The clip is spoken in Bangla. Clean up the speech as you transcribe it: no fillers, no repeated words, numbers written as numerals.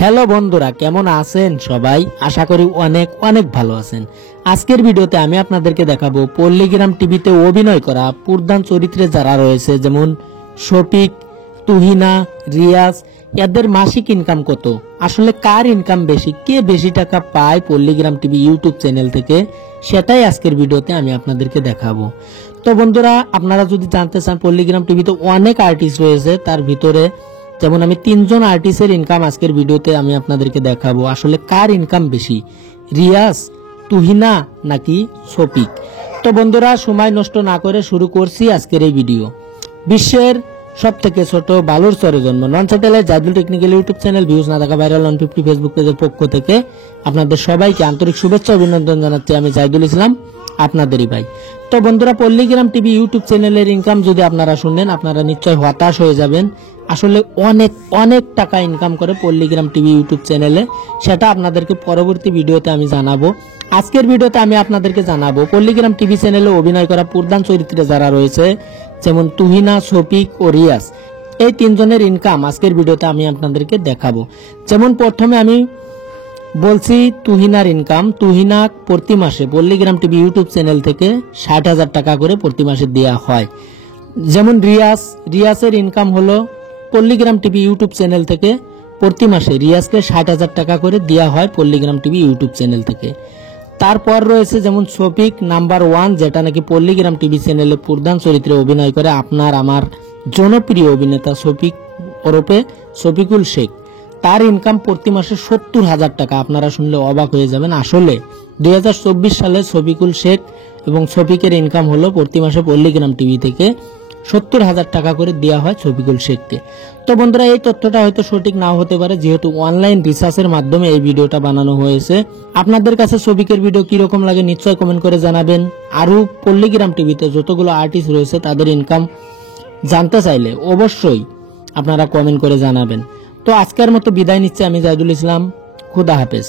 হ্যালো বন্ধুরা, কেমন আছেন সবাই? আশা করি অনেক অনেক ভালো আছেন। আজকের ভিডিওতে আমি আপনাদেরকে দেখাবো পল্লীগ্রাম টিভিতে অভিনয় করা প্রধান চরিত্রে যারা রয়েছে, যেমন শফিক, তুহিনা, রিয়াজ, এদের মাসিক ইনকাম কত, আসলে কার ইনকাম বেশি, কে বেশি টাকা পায় পল্লীগ্রাম টিভি ইউটিউব চ্যানেল থেকে, সেটাই আজকের ভিডিওতে আমি আপনাদেরকে দেখাবো। তো বন্ধুরা, আপনারা যদি জানতে চান পল্লীগ্রাম টিভিতে অনেক আর্টিস্ট রয়েছে, তার ভিতরে যেমন আমি 3 জন আর্টিস্টের ইনকাম আজকের ভিডিওতে আমি আপনাদেরকে দেখাবো। আসলে কার ইনকাম বেশি, রিয়াজ, তুহিনা নাকি শফিক? তো বন্ধুরা, সময় নষ্ট না করে শুরু করছি আজকের এই ভিডিও। বিশ্বের সব থেকে ছোট বালুর চরে জন্ম নন satellite Zaidul technical YouTube channel views না থাকা ভাইরাল 150 ফেসবুক পেজের পক্ষ থেকে আপনাদের সবাইকে আন্তরিক শুভেচ্ছা অভিনন্দন জানাচ্ছি। আমি জাইদুল ইসলাম, আপনাদেরই ভাই। তো বন্ধুরা, পল্লীগ্রাম টিভি ইউটিউব চ্যানেলের ইনকাম যদি আপনারা শুনেন, আপনারা নিশ্চয় হতাশ হয়ে যাবেন। আসলে অনেক অনেক টাকা ইনকাম করে পল্লীগ্রাম টিভি ইউটিউব চ্যানেলে, সেটা আপনাদেরকে পরবর্তী ভিডিওতে আমি জানাবো। আজকের ভিডিওতে আমি আপনাদেরকে জানাবো পল্লীগ্রাম টিভি চ্যানেলে অভিনয় করা প্রধান চরিত্রে যারা রয়েছে, যেমন তুহিনা, শফিক ও রিয়াজ, এই 3 জনের ইনকাম আজকের ভিডিওতে আমি আপনাদেরকে দেখাবো। যেমন প্রথমে আমি বলছি তুহিনার ইনকাম। তুহিনা প্রতি মাসে পল্লীগ্রাম টিভি ইউটিউব চ্যানেল থেকে 60,000 টাকা করে প্রতি মাসে দেওয়া হয়। যেমন রিয়াজের ইনকাম হলো পল্লীগ্রাম টিভি ইউটিউব চ্যানেল থেকে প্রতি মাসে রিয়াজকে 60,000 টাকা করে দেওয়া হয় পল্লীগ্রাম টিভি ইউটিউব চ্যানেল থেকে। তারপর রয়েছে যেমন শফিক নাম্বার 1, যেটা নাকি পল্লীগ্রাম টিভি চ্যানেলে প্রধান চরিত্রে অভিনয় করে আপনার আমার জনপ্রিয় অভিনেতা শফিক ওরফে শফিকুল শেখ। তার ইনকাম প্রতি মাসে 70,000 টাকা। আপনারা শুনলে অবাক হয়ে যাবেন। আসলে 2024 সালে শফিকুল শেখ এবং শফিকের ইনকাম হলো প্রতি মাসে পল্লীগ্রাম টিভি থেকে 70,000 টাকা করে দেওয়া হয় শফিকুল শেখকে। তো বন্ধুরা, এই তথ্যটা হয়তো সঠিক নাও হতে পারে, যেহেতু অনলাইন রিসার্চের মাধ্যমে এই ভিডিওটা বানানো হয়েছে। আপনাদের কাছে শফিকের ভিডিও কিরকম লাগে নিশ্চয় কমেন্ট করে জানাবেন। আরও পল্লীগ্রাম টিভিতে যতগুলো আর্টিস্ট রয়েছে তাদের ইনকাম জানতে চাইলে অবশ্যই আপনারা কমেন্ট করে জানাবেন। তো আজকের মতো বিদায় নিচ্ছি আমি জাইদুল ইসলাম। খুদা হাফেজ।